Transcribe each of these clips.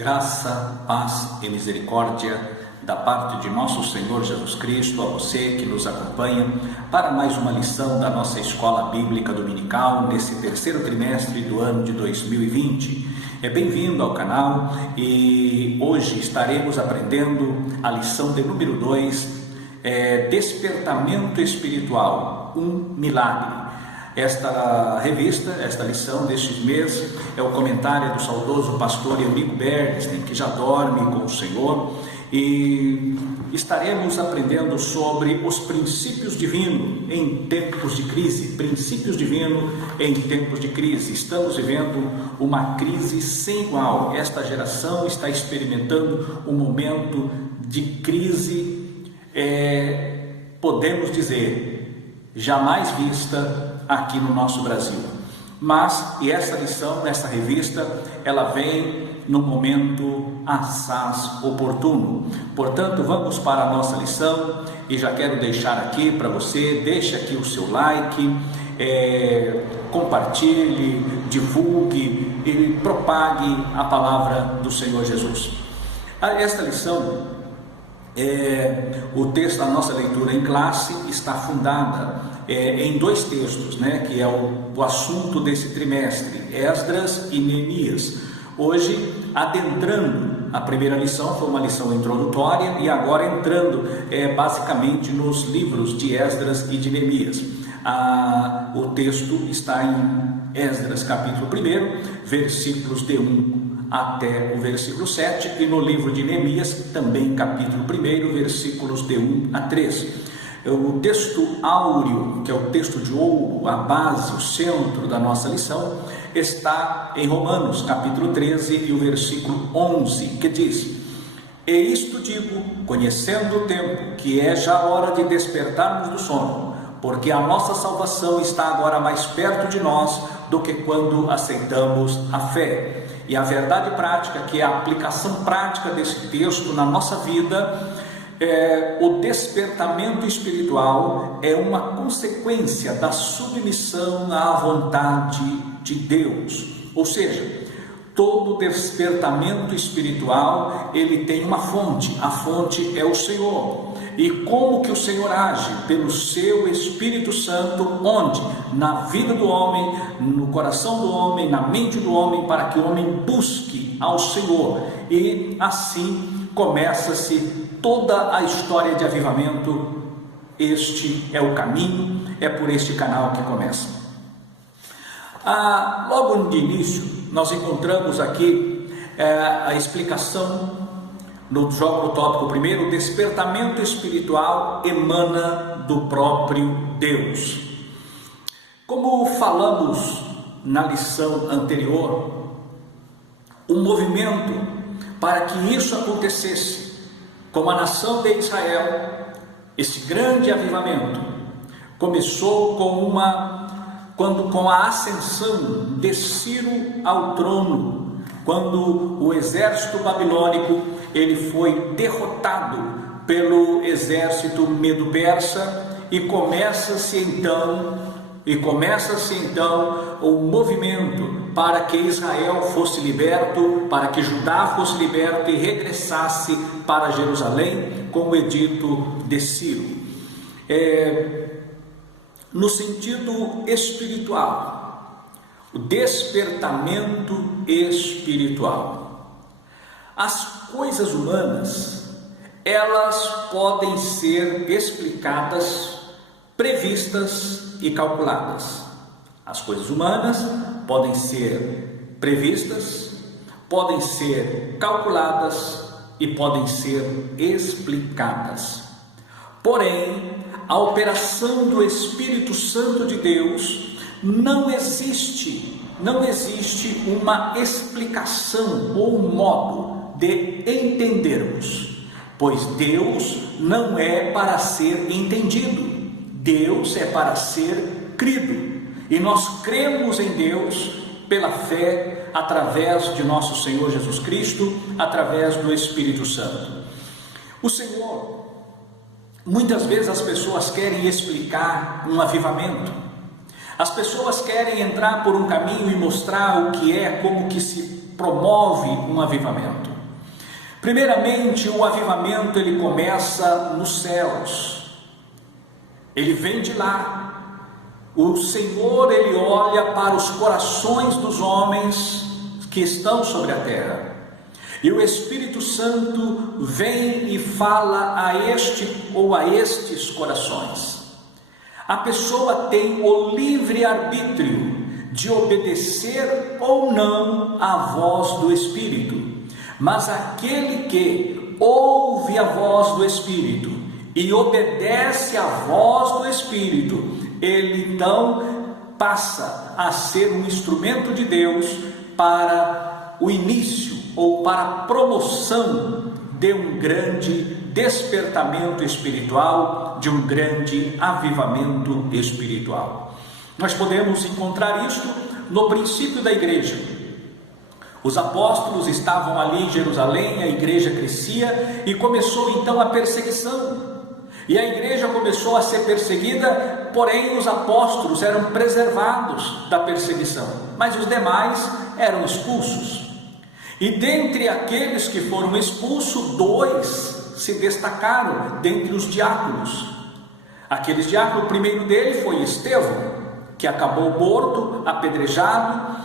Graça, paz e misericórdia da parte de nosso Senhor Jesus Cristo a você que nos acompanha para mais uma lição da nossa Escola Bíblica Dominical nesse terceiro trimestre do ano de 2020. Bem-vindo ao canal e hoje estaremos aprendendo a lição de número 2, Despertamento Espiritual, um Milagre. Esta revista, esta lição deste mês é o comentário do saudoso pastor Eurico Bernstein, que já dorme com o Senhor, e estaremos aprendendo sobre os princípios divinos em tempos de crise. Princípios divinos em tempos de crise. Estamos vivendo uma crise sem igual. Esta geração está experimentando um momento de crise, podemos dizer, jamais vista aqui no nosso Brasil. Mas, e essa lição, essa revista, ela vem no momento assaz oportuno. Portanto, vamos para a nossa lição e já quero deixar aqui para você, deixe aqui o seu like, compartilhe, divulgue e propague a palavra do Senhor Jesus. Esta lição, o texto da nossa leitura em classe está fundada em dois textos, que é o assunto desse trimestre, Esdras e Neemias. Hoje, adentrando a primeira lição, foi uma lição introdutória, e agora entrando basicamente nos livros de Esdras e de Neemias. O texto está em Esdras capítulo 1, versículos de 1 até o versículo 7, e no livro de Neemias, também capítulo 1, versículos de 1 a 3. O texto áureo, que é o texto de ouro, a base, o centro da nossa lição, está em Romanos, capítulo 13, e o versículo 11, que diz: E isto digo, conhecendo o tempo, que é já a hora de despertarmos do sono, porque a nossa salvação está agora mais perto de nós do que quando aceitamos a fé. E a verdade prática, que é a aplicação prática desse texto na nossa vida, o despertamento espiritual é uma consequência da submissão à vontade de Deus. Ou seja, todo despertamento espiritual, ele tem uma fonte, a fonte é o Senhor. E como que o Senhor age? Pelo seu Espírito Santo, onde? Na vida do homem, no coração do homem, na mente do homem, para que o homem busque ao Senhor. E assim começa-se toda a história de avivamento. Este é o caminho, é por este canal que começa. Logo de início, nós encontramos aqui a explicação no tópico primeiro: o despertamento espiritual emana do próprio Deus. Como falamos na lição anterior, o movimento para que isso acontecesse, como a nação de Israel, esse grande avivamento começou com a ascensão de Ciro ao trono, quando o exército babilônico ele foi derrotado pelo exército medo-persa, e começa-se então o movimento para que Israel fosse liberto, para que Judá fosse liberto e regressasse para Jerusalém com o edito de Ciro. No sentido espiritual, o despertamento espiritual. As coisas humanas, elas podem ser explicadas, previstas e calculadas. As coisas humanas podem ser previstas, podem ser calculadas e podem ser explicadas. Porém, a operação do Espírito Santo de Deus não existe uma explicação ou um modo de entendermos, pois Deus não é para ser entendido, Deus é para ser crido. E nós cremos em Deus pela fé, através de nosso Senhor Jesus Cristo, através do Espírito Santo. O Senhor, muitas vezes as pessoas querem explicar um avivamento, as pessoas querem entrar por um caminho e mostrar o que é, como que se promove um avivamento. Primeiramente, o avivamento ele começa nos céus. Ele vem de lá. O Senhor ele olha para os corações dos homens que estão sobre a terra. E o Espírito Santo vem e fala a este ou a estes corações. A pessoa tem o livre arbítrio de obedecer ou não à voz do Espírito. Mas aquele que ouve a voz do Espírito e obedece à voz do Espírito, ele então passa a ser um instrumento de Deus para o início ou para a promoção de um grande despertamento espiritual, de um grande avivamento espiritual. Nós podemos encontrar isto no princípio da igreja. Os apóstolos estavam ali em Jerusalém, a igreja crescia e começou então a perseguição. E a igreja começou a ser perseguida, porém os apóstolos eram preservados da perseguição, mas os demais eram expulsos. E dentre aqueles que foram expulsos, 2 se destacaram dentre os diáconos. Aqueles diáconos, o primeiro dele foi Estevão, que acabou morto, apedrejado,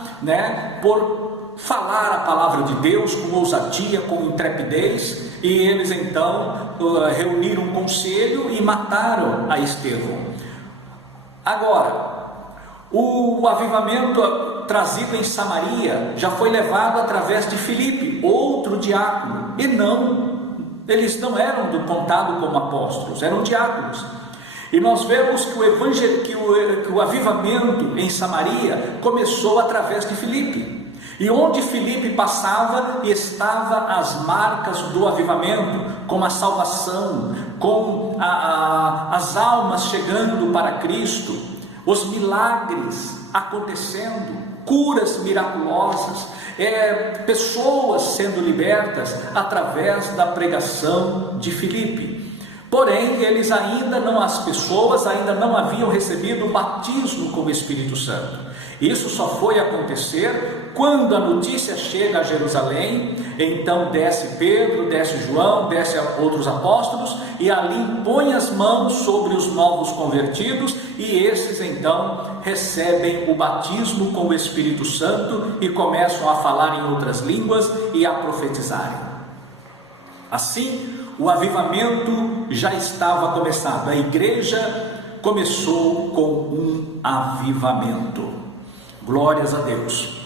por falar a palavra de Deus com ousadia, com intrepidez, e eles então reuniram um conselho e mataram a Estevão. Agora, o avivamento trazido em Samaria já foi levado através de Filipe, outro diácono, e eles não eram contados como apóstolos, eram diáconos. E nós vemos que o avivamento em Samaria começou através de Filipe. E onde Filipe passava, estava as marcas do avivamento, com a salvação, com as almas chegando para Cristo, os milagres acontecendo, curas miraculosas, pessoas sendo libertas através da pregação de Filipe. Porém, as pessoas ainda não haviam recebido o batismo com o Espírito Santo. Isso só foi acontecer quando a notícia chega a Jerusalém. Então desce Pedro, desce João, desce outros apóstolos e ali põe as mãos sobre os novos convertidos, e esses então recebem o batismo com o Espírito Santo e começam a falar em outras línguas e a profetizarem. Assim, o avivamento já estava começado. A igreja começou com um avivamento. Glórias a Deus.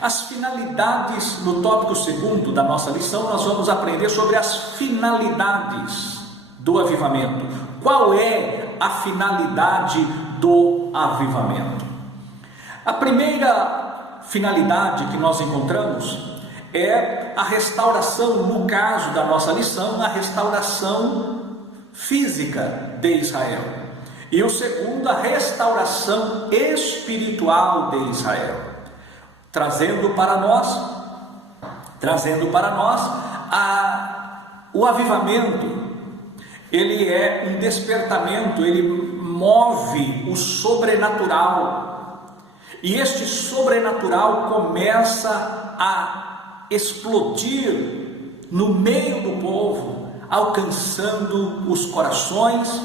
As finalidades, no tópico 2 da nossa lição, nós vamos aprender sobre as finalidades do avivamento. Qual é a finalidade do avivamento? A primeira finalidade que nós encontramos é a restauração, no caso da nossa lição, a restauração física de Israel. E o segundo, a restauração espiritual de Israel, trazendo para nós o avivamento. Ele é um despertamento, ele move o sobrenatural, e este sobrenatural começa a explodir no meio do povo, alcançando os corações,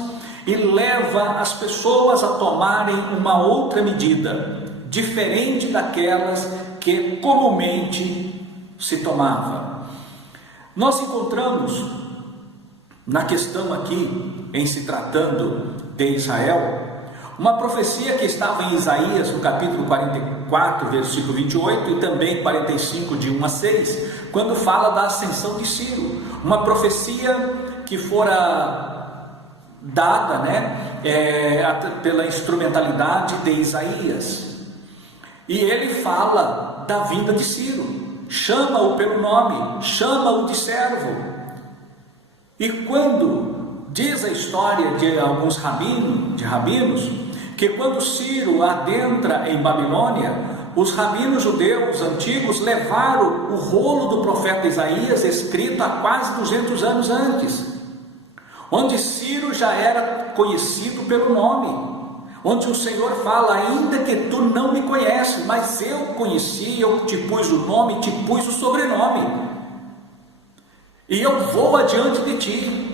e leva as pessoas a tomarem uma outra medida, diferente daquelas que comumente se tomava. Nós encontramos na questão aqui, em se tratando de Israel, uma profecia que estava em Isaías, no capítulo 44, versículo 28, e também 45, de 1 a 6, quando fala da ascensão de Ciro, uma profecia que fora dada pela instrumentalidade de Isaías, e ele fala da vinda de Ciro, chama-o pelo nome, chama-o de servo. E quando diz a história de alguns rabinos, que quando Ciro adentra em Babilônia, os rabinos judeus antigos levaram o rolo do profeta Isaías, escrito há quase 200 anos antes, onde Ciro já era conhecido pelo nome, onde o Senhor fala: ainda que tu não me conheces, mas eu conheci, eu te pus o nome, te pus o sobrenome. e eu vou adiante de ti.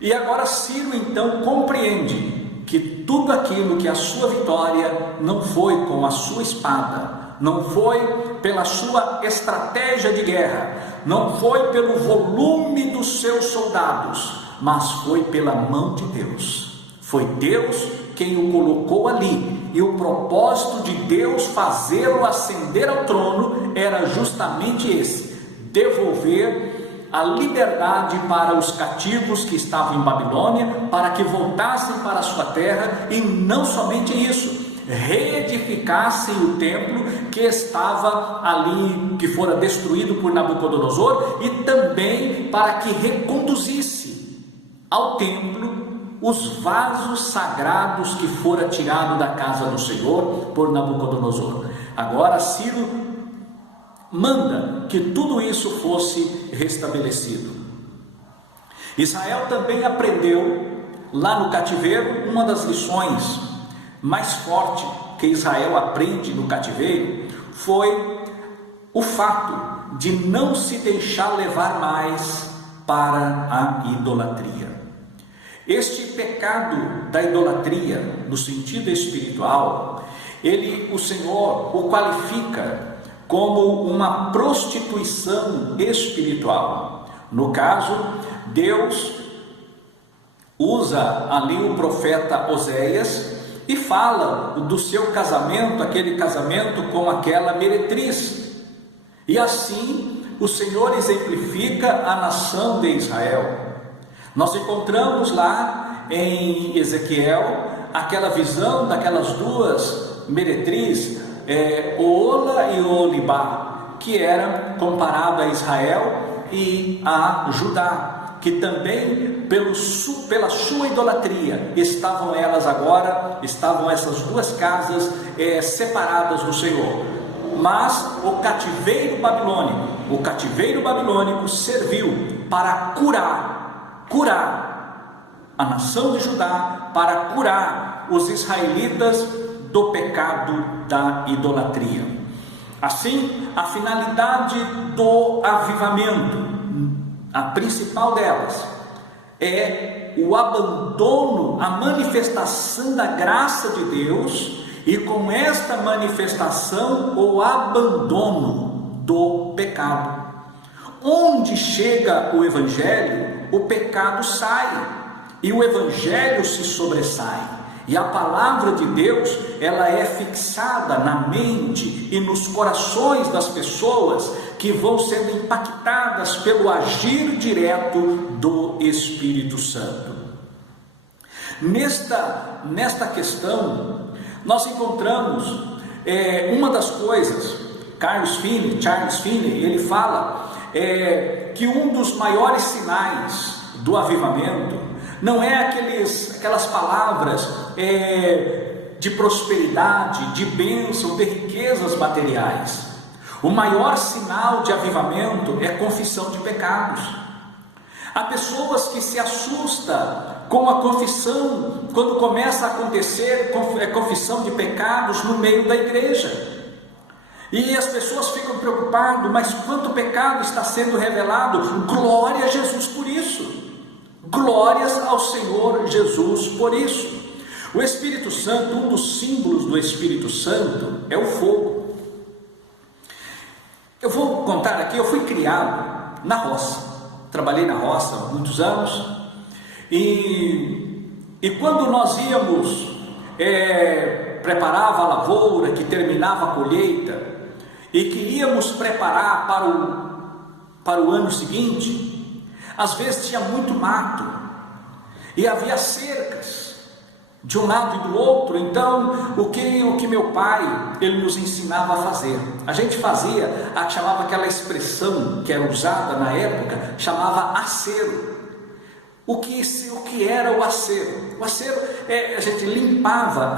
E agora Ciro então compreende que tudo aquilo, que a sua vitória não foi com a sua espada, não foi pela sua estratégia de guerra, não foi pelo volume dos seus soldados, mas foi pela mão de Deus. Foi Deus quem o colocou ali, e o propósito de Deus fazê-lo ascender ao trono era justamente esse: devolver a liberdade para os cativos que estavam em Babilônia, para que voltassem para a sua terra, e não somente isso, reedificassem o templo que estava ali, que fora destruído por Nabucodonosor, e também para que reconduzisse ao templo os vasos sagrados que fora tirado da casa do Senhor por Nabucodonosor. Agora Ciro manda que tudo isso fosse restabelecido. Israel também aprendeu lá no cativeiro. Uma das lições mais fortes que Israel aprende no cativeiro foi o fato de não se deixar levar mais para a idolatria. Este pecado da idolatria, no sentido espiritual, o Senhor o qualifica como uma prostituição espiritual. No caso, Deus usa ali o profeta Oséias e fala do seu casamento, aquele casamento com aquela meretriz. E assim o Senhor exemplifica a nação de Israel. Nós encontramos lá em Ezequiel aquela visão daquelas duas meretrizes, Oola e Olibá, que eram comparadas a Israel e a Judá, que também pela sua idolatria estavam essas duas casas separadas do Senhor. Mas o cativeiro babilônico serviu para curar a nação de Judá, para curar os israelitas do pecado da idolatria. Assim, a finalidade do avivamento, a principal delas, é o abandono, a manifestação da graça de Deus, e com esta manifestação o abandono do pecado. Onde chega o Evangelho, o pecado sai e o Evangelho se sobressai. E a palavra de Deus, ela é fixada na mente e nos corações das pessoas que vão sendo impactadas pelo agir direto do Espírito Santo. Nesta questão, nós encontramos uma das coisas. Charles Finney, ele fala que um dos maiores sinais do avivamento não é aquelas palavras de prosperidade, de bênção, de riquezas materiais. O maior sinal de avivamento é confissão de pecados. Há pessoas que se assustam com a confissão, quando começa a acontecer confissão de pecados no meio da igreja. E as pessoas ficam preocupadas, mas quanto pecado está sendo revelado? Glória a Jesus por isso. Glórias ao Senhor Jesus por isso. O Espírito Santo, um dos símbolos do Espírito Santo é o fogo. Eu vou contar aqui, eu fui criado na roça. Trabalhei na roça há muitos anos. E quando nós íamos, preparava a lavoura, que terminava a colheita, e que íamos preparar para o ano seguinte, às vezes tinha muito mato, e havia cercas, de um lado e do outro. Então, o que meu pai, ele nos ensinava a fazer? A gente fazia, chamava aquela expressão que era usada na época, chamava acero. O que era o acero? O acero, a gente limpava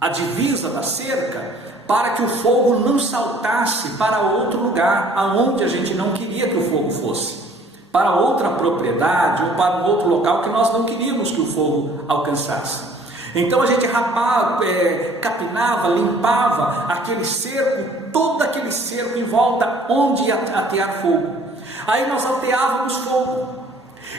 a divisa da cerca, para que o fogo não saltasse para outro lugar, aonde a gente não queria que o fogo fosse, para outra propriedade ou para um outro local que nós não queríamos que o fogo alcançasse. Então a gente rapava, capinava, limpava aquele cerco, todo aquele cerco em volta onde ia atear fogo. Aí nós ateávamos fogo.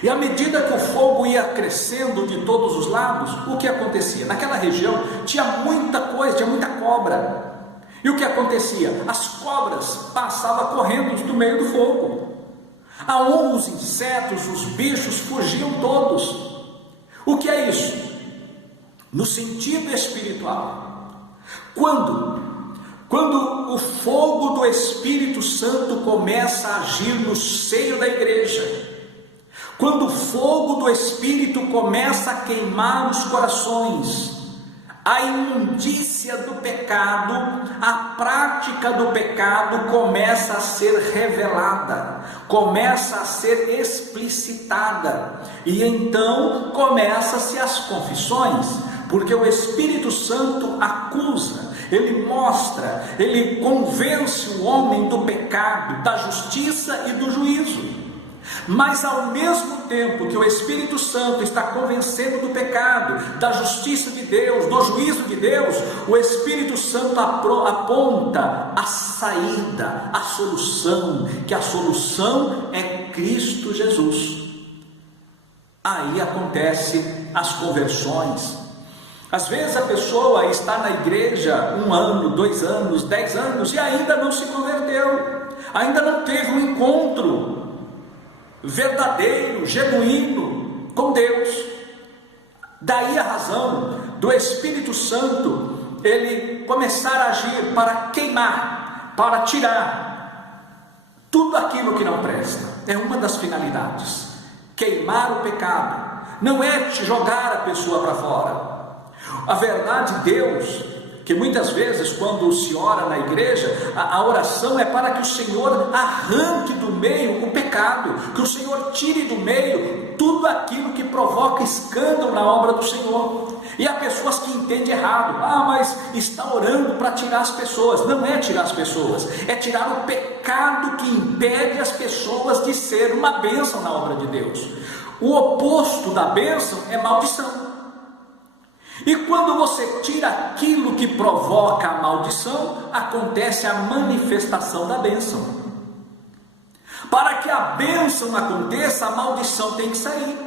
E à medida que o fogo ia crescendo de todos os lados, o que acontecia? Naquela região tinha muita coisa, tinha muita cobra. E o que acontecia? As cobras passavam correndo do meio do fogo. Aonde os insetos, os bichos fugiam todos. O que é isso? No sentido espiritual. Quando o fogo do Espírito Santo começa a agir no seio da igreja, quando o fogo do Espírito começa a queimar os corações, a imundícia do pecado, a prática do pecado começa a ser revelada, começa a ser explicitada, e então começam-se as confissões, porque o Espírito Santo acusa, ele mostra, ele convence o homem do pecado, da justiça e do juízo. Mas ao mesmo tempo que o Espírito Santo está convencendo do pecado, da justiça de Deus, do juízo de Deus, o Espírito Santo aponta a saída, a solução, que a solução é Cristo Jesus. Aí acontecem as conversões. Às vezes a pessoa está na igreja 1 ano, 2 anos, 10 anos e ainda não se converteu, ainda não teve um encontro verdadeiro, genuíno com Deus. Daí a razão do Espírito Santo ele começar a agir para queimar, para tirar tudo aquilo que não presta. É uma das finalidades. Queimar o pecado não é te jogar a pessoa para fora. A verdade de Deus, que muitas vezes quando se ora na igreja, a oração é para que o Senhor arranque do meio o pecado, que o Senhor tire do meio tudo aquilo que provoca escândalo na obra do Senhor. E há pessoas que entendem errado, mas está orando para tirar as pessoas. Não é tirar as pessoas, é tirar o pecado que impede as pessoas de ser uma bênção na obra de Deus. O oposto da bênção é maldição. E quando você tira aquilo que provoca a maldição, acontece a manifestação da bênção. Para que a bênção aconteça, a maldição tem que sair.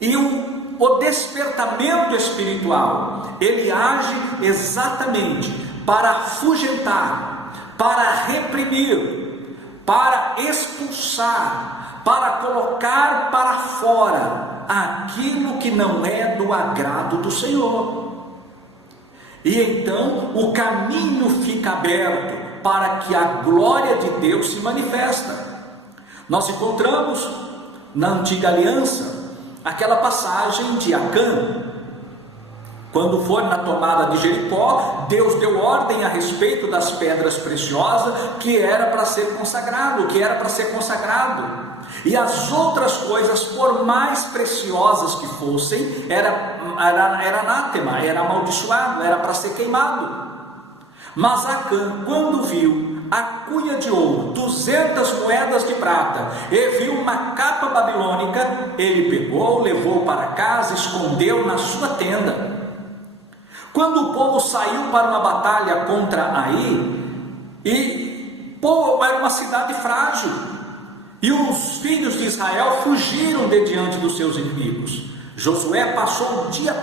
E o despertamento espiritual, ele age exatamente para afugentar, para reprimir, para expulsar, para colocar para fora aquilo que não é do agrado do Senhor. E então o caminho fica aberto para que a glória de Deus se manifesta. Nós encontramos na antiga aliança aquela passagem de Acã, quando foi na tomada de Jericó. Deus deu ordem a respeito das pedras preciosas que era para ser consagrado, e as outras coisas, por mais preciosas que fossem, era anátema, era amaldiçoado, era para ser queimado. Mas Acã, quando viu a cunha de ouro, 200 moedas de prata, e viu uma capa babilônica, ele pegou, levou para casa, escondeu na sua tenda. Quando o povo saiu para uma batalha contra Ai, era uma cidade frágil, e os filhos de Israel fugiram de diante dos seus inimigos. Josué passou o dia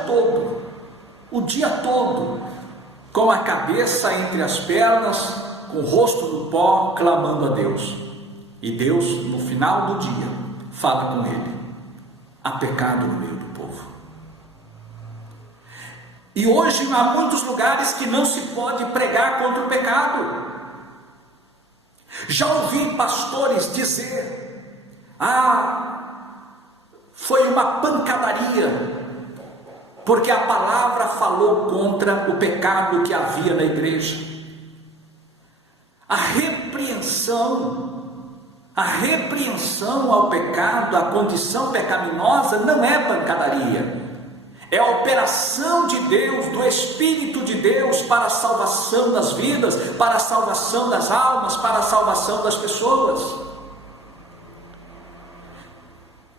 todo, com a cabeça entre as pernas, com o rosto no pó, clamando a Deus. E Deus, no final do dia, fala com ele: há pecado no meio do povo. E hoje há muitos lugares que não se pode pregar contra o pecado. Já ouvi pastores dizer: foi uma pancadaria, porque a palavra falou contra o pecado que havia na igreja. A repreensão ao pecado, à condição pecaminosa, não é pancadaria. É a operação de Deus, do Espírito de Deus, para a salvação das vidas, para a salvação das almas, para a salvação das pessoas.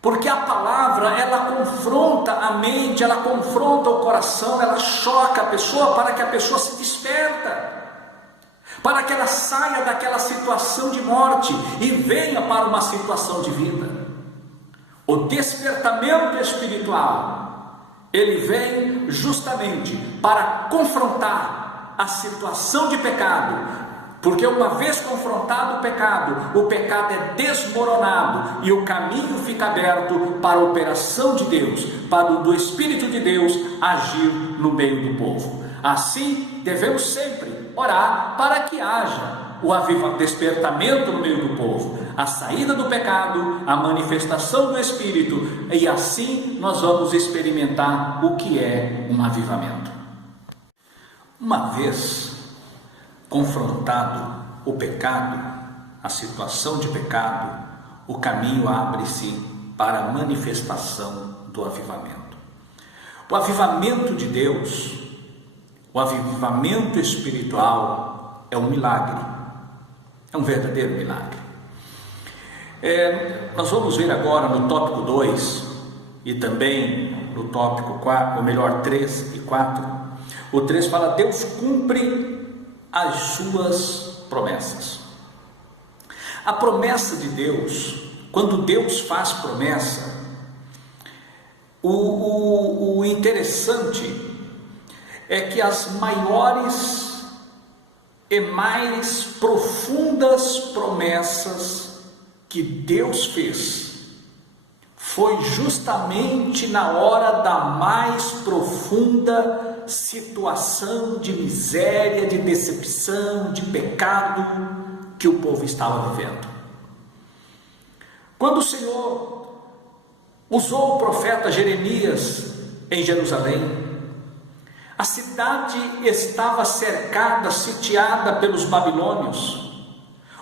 Porque a palavra, ela confronta a mente, ela confronta o coração, ela choca a pessoa para que a pessoa se desperta, para que ela saia daquela situação de morte e venha para uma situação de vida. O despertamento espiritual, ele vem justamente para confrontar a situação de pecado, porque uma vez confrontado o pecado é desmoronado e o caminho fica aberto para a operação de Deus, para o do Espírito de Deus agir no meio do povo. Assim, devemos sempre orar para que haja o despertamento no meio do povo, a saída do pecado, a manifestação do Espírito, e assim nós vamos experimentar o que é um avivamento. Uma vez confrontado o pecado, a situação de pecado, o caminho abre-se para a manifestação do avivamento. O avivamento de Deus, o avivamento espiritual é um milagre, é um verdadeiro milagre. Nós vamos ver agora no tópico 2 e também no tópico 4, ou melhor 3 e 4, o 3 fala: Deus cumpre as suas promessas. A promessa de Deus, quando Deus faz promessa, o interessante é que as maiores e mais profundas promessas que Deus fez foi justamente na hora da mais profunda situação de miséria, de decepção, de pecado que o povo estava vivendo. Quando o Senhor usou o profeta Jeremias em Jerusalém, a cidade estava cercada, sitiada pelos babilônios.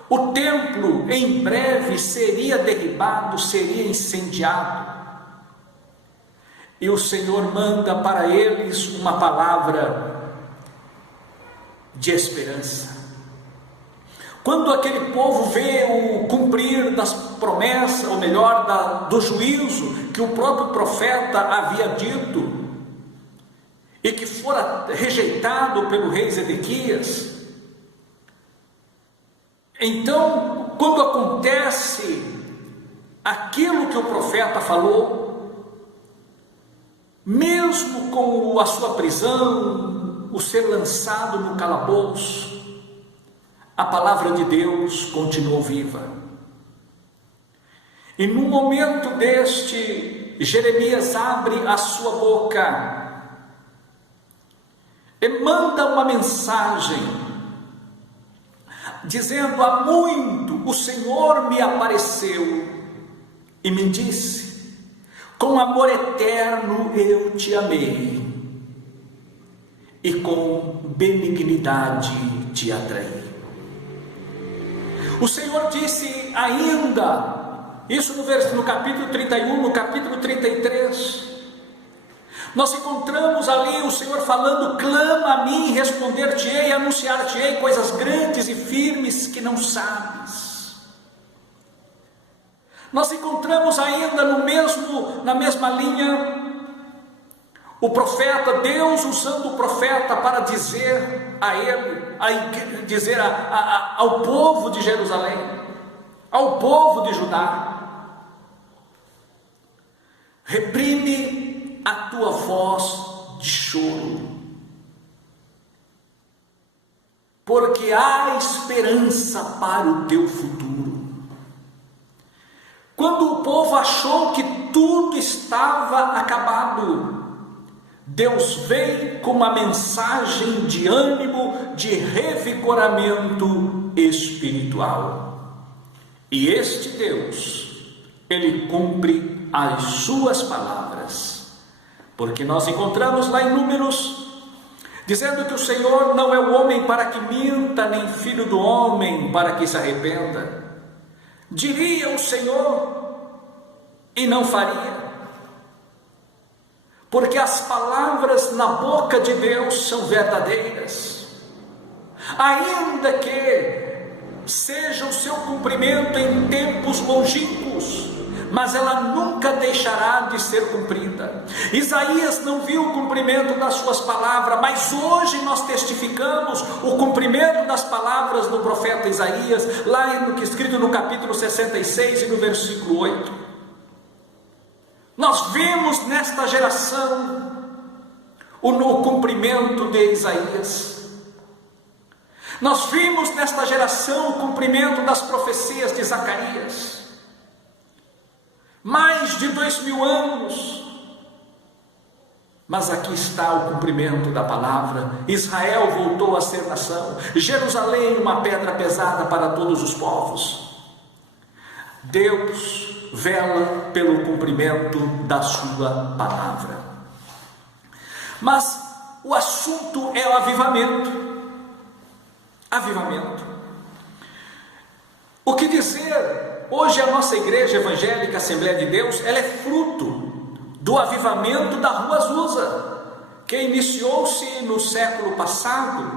O templo em breve seria derribado, seria incendiado. E o Senhor manda para eles uma palavra de esperança. Quando aquele povo vê o cumprir das promessas, ou melhor, do juízo que o próprio profeta havia dito, e que fora rejeitado pelo rei Zedequias, então, quando acontece aquilo que o profeta falou, mesmo com a sua prisão, o ser lançado no calabouço, a palavra de Deus continuou viva. E no momento deste, Jeremias abre a sua boca e manda uma mensagem, dizendo: há muito o Senhor me apareceu e me disse: com amor eterno eu te amei, e com benignidade te atraí. O Senhor disse ainda, isso no capítulo 31, no capítulo 33, nós encontramos ali o Senhor falando: clama a mim, responder-te-ei, anunciar-te-ei coisas grandes e firmes que não sabes. Nós encontramos ainda na mesma linha, o profeta, Deus usando o profeta para dizer a ele, dizer ao povo de Jerusalém, ao povo de Judá: reprime a tua voz de choro, porque há esperança para o teu futuro. Quando o povo achou que tudo estava acabado, Deus vem com uma mensagem de ânimo, de revigoramento espiritual. E este Deus, Ele cumpre as suas palavras. Porque nós encontramos lá em Números, dizendo que o Senhor não é o homem para que minta, nem filho do homem para que se arrependa. Diria o Senhor e não faria. Porque as palavras na boca de Deus são verdadeiras. Ainda que seja o seu cumprimento em tempos longínquos, mas ela nunca deixará de ser cumprida. Isaías não viu o cumprimento das suas palavras, mas hoje nós testificamos o cumprimento das palavras do profeta Isaías, lá escrito no capítulo 66 e no versículo 8. Nós vemos nesta geração o cumprimento de Isaías. Nós vimos nesta geração o cumprimento das profecias de Zacarias. Mais de 2000 anos. Mas aqui está o cumprimento da palavra. Israel voltou a ser nação. Jerusalém, uma pedra pesada para todos os povos. Deus vela pelo cumprimento da sua palavra. Mas o assunto é o avivamento. Avivamento. O que dizer? Hoje a nossa igreja evangélica Assembleia de Deus, ela é fruto do avivamento da Rua Azusa, que iniciou-se no século passado,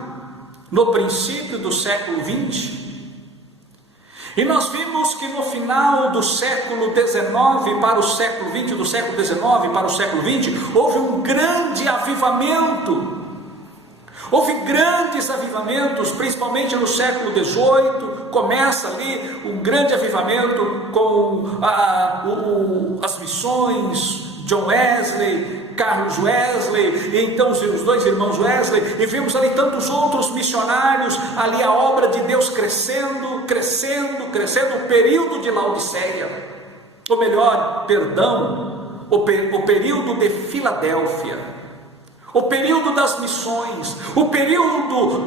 no princípio do século 20. E nós vimos que no final do século 19 para o século 20, do século 19 para o século 20, houve um grande avivamento. Houve grandes avivamentos, principalmente no século XVIII, começa ali um grande avivamento com as missões, John Wesley, Carlos Wesley, e então os dois irmãos Wesley, e vimos ali tantos outros missionários, ali a obra de Deus crescendo, o período de Laodiceia, ou melhor, perdão, o período de Filadélfia, o período das missões, o período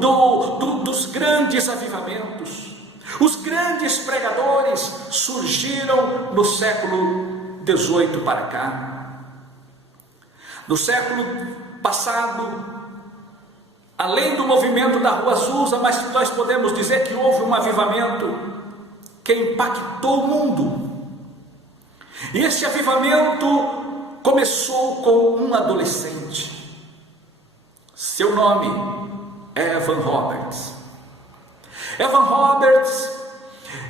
dos grandes avivamentos. Os grandes pregadores surgiram no século XVIII para cá. No século passado, além do movimento da Rua Azusa, mas nós podemos dizer que houve um avivamento que impactou o mundo. E esse avivamento começou com um adolescente. Seu nome é Evan Roberts. Evan Roberts,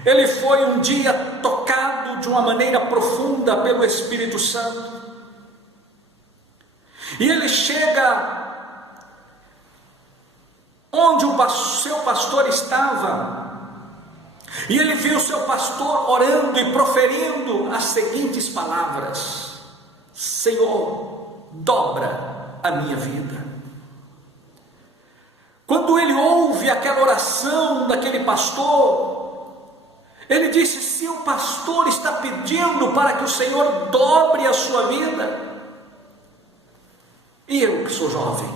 ele foi um dia tocado de uma maneira profunda pelo Espírito Santo. E ele chega onde o seu pastor estava, e ele viu o seu pastor orando e proferindo as seguintes palavras: Senhor, dobra a minha vida. Quando ele ouve aquela oração daquele pastor, ele disse: se o pastor está pedindo para que o Senhor dobre a sua vida, e eu que sou jovem,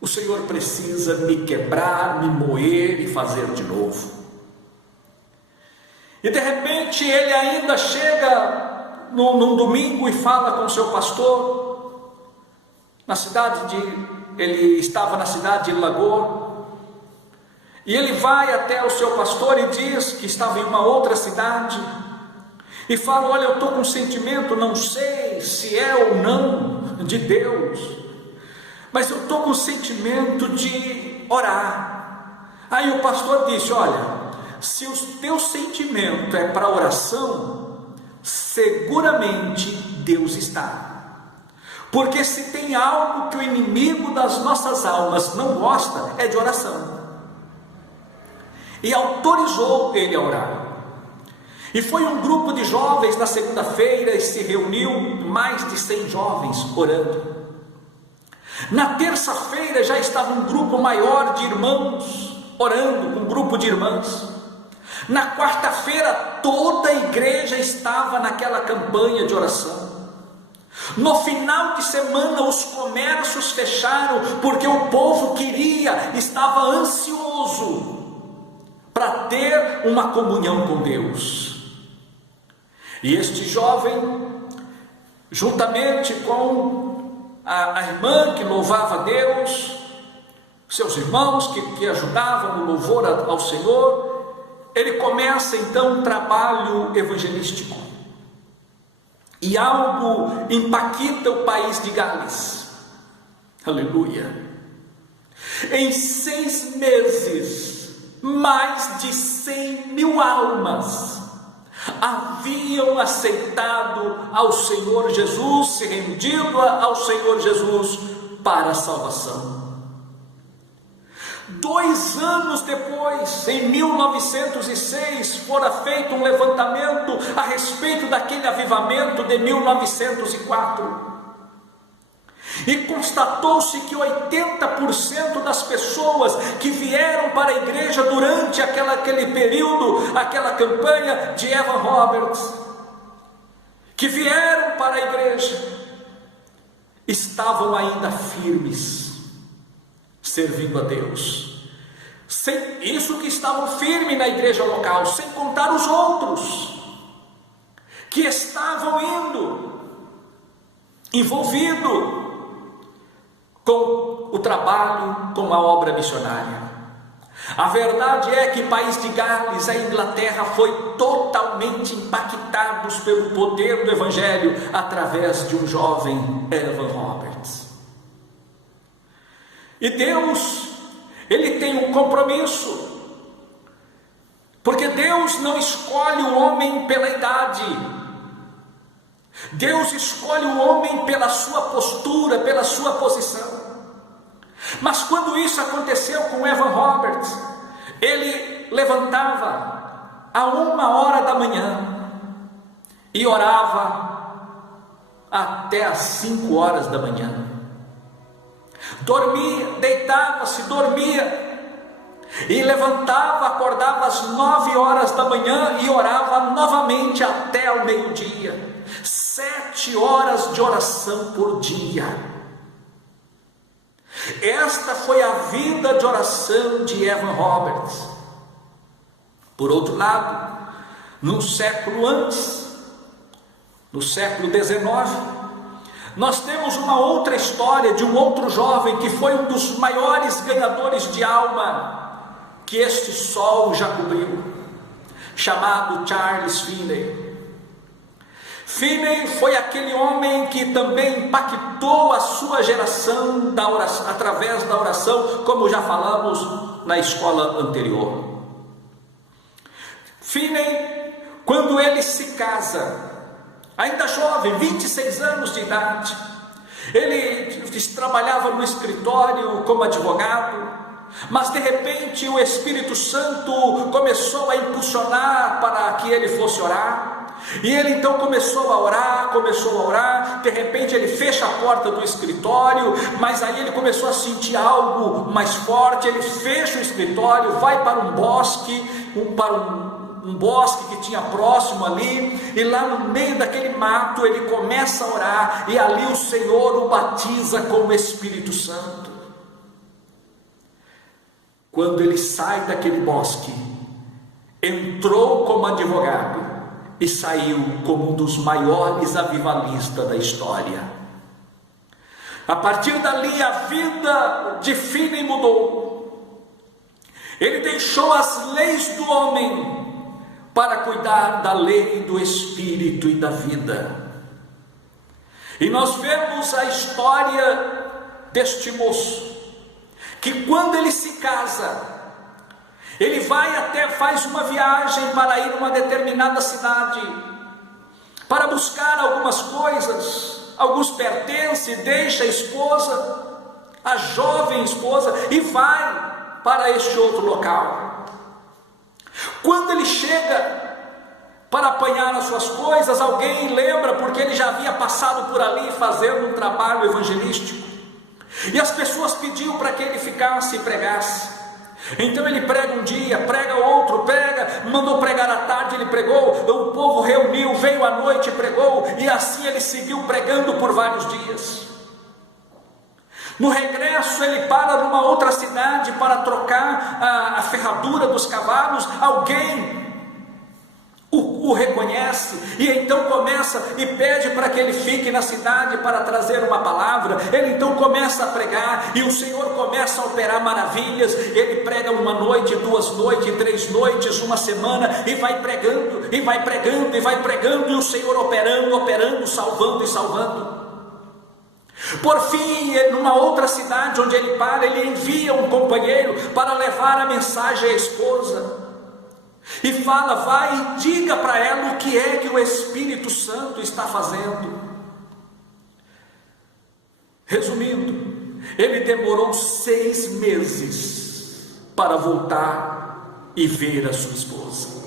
o Senhor precisa me quebrar, me moer e fazer de novo. E de repente ele ainda chega num domingo e fala com o seu pastor, ele estava na cidade de Lagoa, e ele vai até o seu pastor e diz que estava em uma outra cidade, e fala: olha, eu estou com um sentimento, não sei se é ou não de Deus, mas eu estou com o sentimento de orar. Aí o pastor disse: olha, se o teu sentimento é para oração, seguramente Deus está. Porque se tem algo que o inimigo das nossas almas não gosta, é de oração. E autorizou ele a orar. E foi um grupo de jovens na segunda-feira, e se reuniu mais de 100 jovens orando. Na terça-feira já estava um grupo maior de irmãos orando, um grupo de irmãs. Na quarta-feira toda a igreja estava naquela campanha de oração. No final de semana os comércios fecharam, porque o povo estava ansioso para ter uma comunhão com Deus. E este jovem, juntamente com a irmã que louvava a Deus, seus irmãos que ajudavam no louvor ao Senhor, ele começa então um trabalho evangelístico. E algo impacta o país de Gales. Aleluia. Em 6 meses, mais de 100 mil almas haviam aceitado ao Senhor Jesus, se rendido ao Senhor Jesus para a salvação. 2 anos depois, em 1906, fora feito um levantamento a respeito daquele avivamento de 1904. E constatou-se que 80% das pessoas que vieram para a igreja durante aquele período, aquela campanha de Evan Roberts, que vieram para a igreja, estavam ainda firmes, servindo a Deus. Isso que estavam firmes na igreja local, sem contar os outros que estavam envolvidos com o trabalho, com a obra missionária. A verdade é que o país de Gales, a Inglaterra, foi totalmente impactados pelo poder do Evangelho através de um jovem Evan Roberts. E Deus, Ele tem um compromisso, porque Deus não escolhe o homem pela idade, Deus escolhe o homem pela sua postura, pela sua posição. Mas quando isso aconteceu com Evan Roberts, ele levantava a 1h da manhã e orava até às 5h da manhã. Dormia, deitava-se, dormia e levantava, acordava às 9h da manhã e orava novamente até ao meio-dia. 7 horas de oração por dia. Esta foi a vida de oração de Evan Roberts. Por outro lado, no século antes, no século XIX, nós temos uma outra história de um outro jovem que foi um dos maiores ganhadores de alma que este sol já cobriu, chamado Charles Finney. Finney foi aquele homem que também impactou a sua geração através da oração, como já falamos na escola anterior. Finney, quando ele se casa, ainda jovem, 26 anos de idade, ele trabalhava no escritório como advogado, mas de repente o Espírito Santo começou a impulsionar para que ele fosse orar. E ele então começou a orar, de repente ele fecha a porta do escritório, mas aí ele começou a sentir algo mais forte, ele fecha o escritório, vai para um bosque, um bosque que tinha próximo ali, e lá no meio daquele mato ele começa a orar, e ali o Senhor o batiza com o Espírito Santo. Quando ele sai daquele bosque, entrou como advogado, e saiu como um dos maiores avivalistas da história. A partir dali a vida de Finney mudou. Ele deixou as leis do homem para cuidar da lei do Espírito e da vida. E nós vemos a história deste moço, que quando ele se casa, ele faz uma viagem para ir a uma determinada cidade, para buscar algumas coisas, alguns pertences, deixa a esposa, a jovem esposa, e vai para este outro local. Quando ele chega para apanhar as suas coisas, alguém lembra, porque ele já havia passado por ali fazendo um trabalho evangelístico, e as pessoas pediam para que ele ficasse e pregasse. Então ele prega um dia, prega outro, mandou pregar à tarde, ele pregou, o povo reuniu, veio à noite e pregou, e assim ele seguiu pregando por vários dias. No regresso ele para numa outra cidade para trocar a ferradura dos cavalos. Alguém o reconhece, e então começa e pede para que ele fique na cidade para trazer uma palavra. Ele então começa a pregar, e o Senhor começa a operar maravilhas. Ele prega uma noite, 2 noites, 3 noites, uma semana, e vai pregando, e vai pregando, e vai pregando, e o Senhor operando, salvando e salvando. Por fim, numa outra cidade onde ele para, ele envia um companheiro para levar a mensagem à esposa. e fala: vai e diga para ela o que é que o Espírito Santo está fazendo. Resumindo, ele demorou 6 meses para voltar e ver a sua esposa.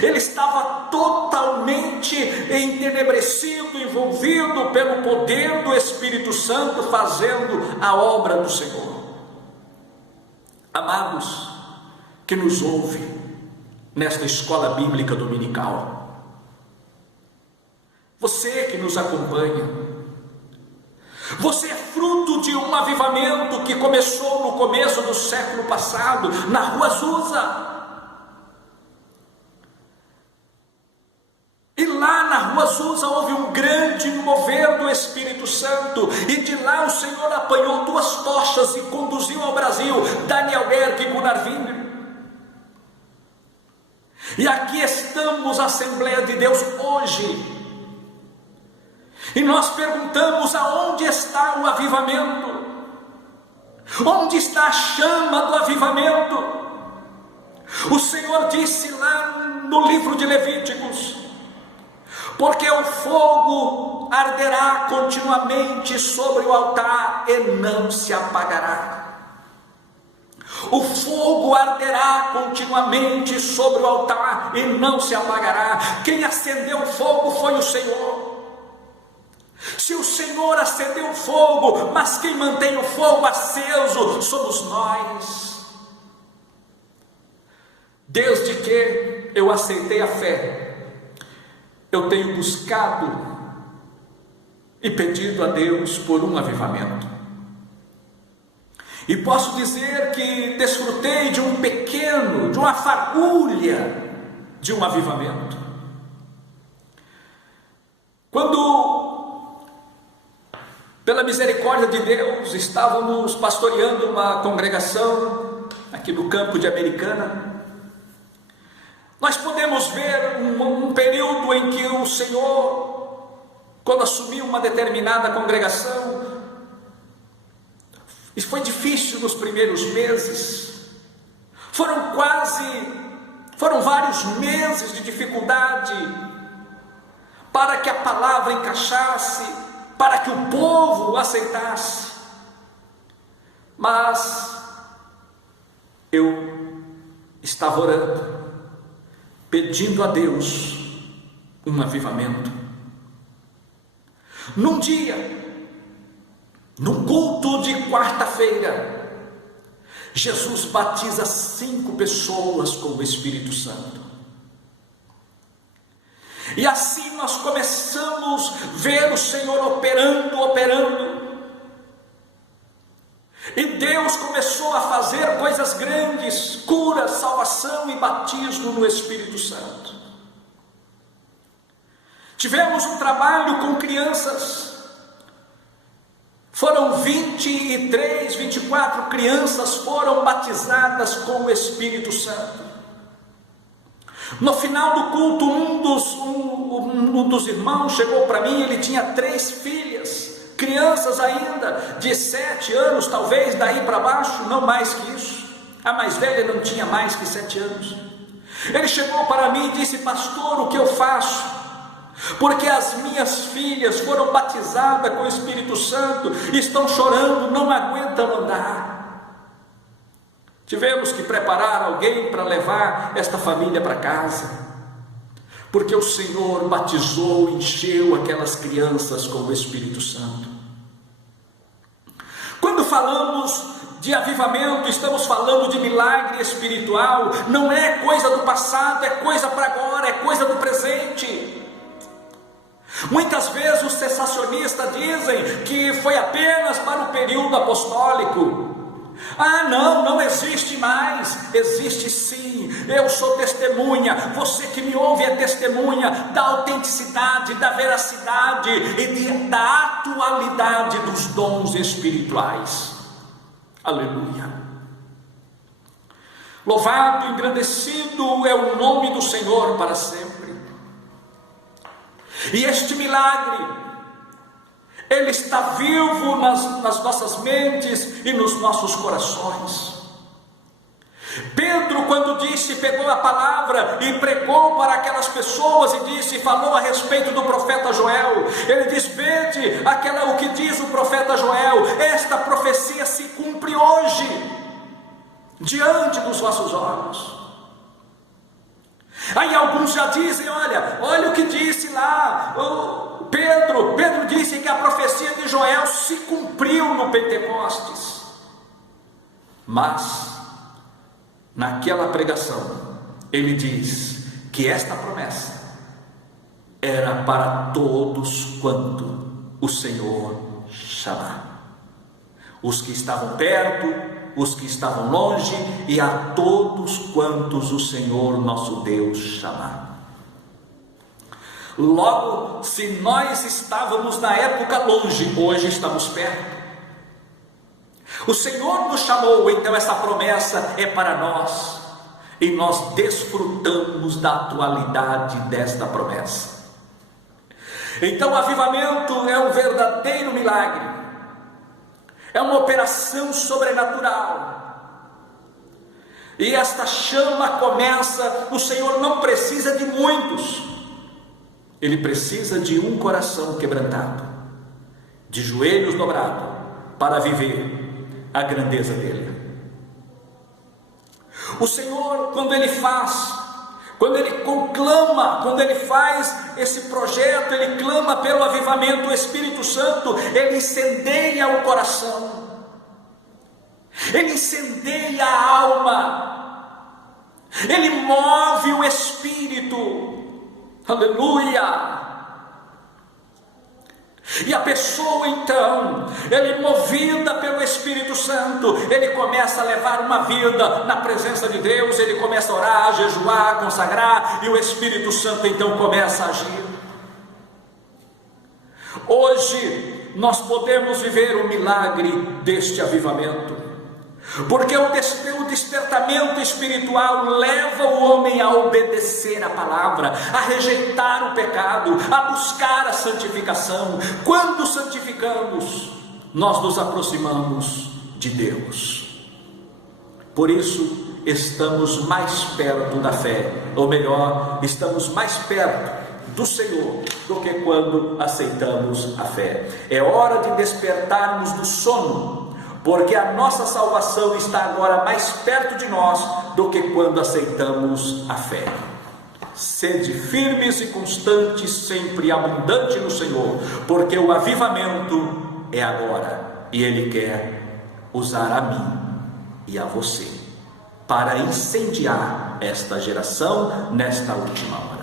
Ele estava totalmente entenebrecido, envolvido pelo poder do Espírito Santo, fazendo a obra do Senhor. Amados que nos ouvem nesta escola bíblica dominical, você que nos acompanha, você é fruto de um avivamento que começou no começo do século passado, na Rua Azusa. E lá na Rua Azusa houve um grande mover do Espírito Santo, e de lá o Senhor apanhou 2 tochas e conduziu ao Brasil Daniel Berg e Gunnar Wingren. E aqui estamos, a Assembleia de Deus, hoje. E nós perguntamos: aonde está o avivamento? Onde está a chama do avivamento? O Senhor disse lá no livro de Levíticos: porque o fogo arderá continuamente sobre o altar e não se apagará. O fogo arderá continuamente sobre o altar e não se apagará. Quem acendeu o fogo foi o Senhor. Se o Senhor acendeu o fogo, mas quem mantém o fogo aceso somos nós. Desde que eu aceitei a fé, eu tenho buscado e pedido a Deus por um avivamento. E posso dizer que desfrutei de uma fagulha de um avivamento. Quando, pela misericórdia de Deus, estávamos pastoreando uma congregação aqui no campo de Americana, nós podemos ver um período em que o Senhor, quando assumiu uma determinada congregação, e foi difícil nos primeiros meses, foram vários meses de dificuldade, para que a palavra encaixasse, para que o povo aceitasse. Mas eu estava orando, pedindo a Deus um avivamento. Num dia, num culto de quarta-feira, Jesus batiza 5 pessoas com o Espírito Santo. E assim nós começamos a ver o Senhor operando. E Deus começou a fazer coisas grandes, cura, salvação e batismo no Espírito Santo. Tivemos um trabalho com crianças. Foram 24 crianças foram batizadas com o Espírito Santo. No final do culto, um dos irmãos chegou para mim. Ele tinha 3 filhas, crianças ainda, de 7 anos, talvez daí para baixo, não mais que isso. A mais velha não tinha mais que 7 anos. Ele chegou para mim e disse: pastor, o que eu faço? Porque as minhas filhas foram batizadas com o Espírito Santo, estão chorando, não aguentam andar. Tivemos que preparar alguém para levar esta família para casa, porque o Senhor batizou, encheu aquelas crianças com o Espírito Santo. Quando falamos de avivamento, estamos falando de milagre espiritual. Não é coisa do passado, é coisa para agora, é coisa do presente. Muitas vezes os sensacionistas dizem que foi apenas para o período apostólico. Não existe mais. Existe sim. Eu sou testemunha, você que me ouve é testemunha da autenticidade, da veracidade e da atualidade dos dons espirituais. Aleluia. Louvado e engrandecido é o nome do Senhor para sempre. E este milagre, ele está vivo nas nossas mentes e nos nossos corações. Pedro, quando disse, pegou a palavra e pregou para aquelas pessoas e disse, falou a respeito do profeta Joel. Ele diz: vede o que diz o profeta Joel, esta profecia se cumpre hoje, diante dos vossos olhos. Aí alguns já dizem: olha o que disse lá Pedro disse que a profecia de Joel se cumpriu no Pentecostes. Mas naquela pregação ele diz que esta promessa era para todos quanto o Senhor chamar, os que estavam perto, os que estavam longe, e a todos quantos o Senhor nosso Deus chamar. Logo, se nós estávamos na época longe, hoje estamos perto. O Senhor nos chamou, então essa promessa é para nós, e nós desfrutamos da atualidade desta promessa. Então o avivamento é um verdadeiro milagre, é uma operação sobrenatural, e esta chama começa. O Senhor não precisa de muitos, Ele precisa de um coração quebrantado, de joelhos dobrados, para viver a grandeza dele. O Senhor, quando Ele conclama, quando Ele faz esse projeto, Ele clama pelo avivamento, o Espírito Santo, Ele incendeia o coração, Ele incendeia a alma, Ele move o Espírito, aleluia. E a pessoa então, ele movida pelo Espírito Santo, ele começa a levar uma vida na presença de Deus, ele começa a orar, a jejuar, a consagrar, e o Espírito Santo então começa a agir. Hoje nós podemos viver o milagre deste avivamento, porque o despertamento espiritual leva o homem a obedecer a palavra, a rejeitar o pecado, a buscar a santificação. Quando santificamos, nós nos aproximamos de Deus. Por isso estamos mais perto da fé, ou melhor, estamos mais perto do Senhor do que quando aceitamos a fé. É hora de despertarmos do sono, porque a nossa salvação está agora mais perto de nós do que quando aceitamos a fé. Sede firmes e constantes, sempre abundante no Senhor, porque o avivamento é agora, e Ele quer usar a mim e a você para incendiar esta geração nesta última hora.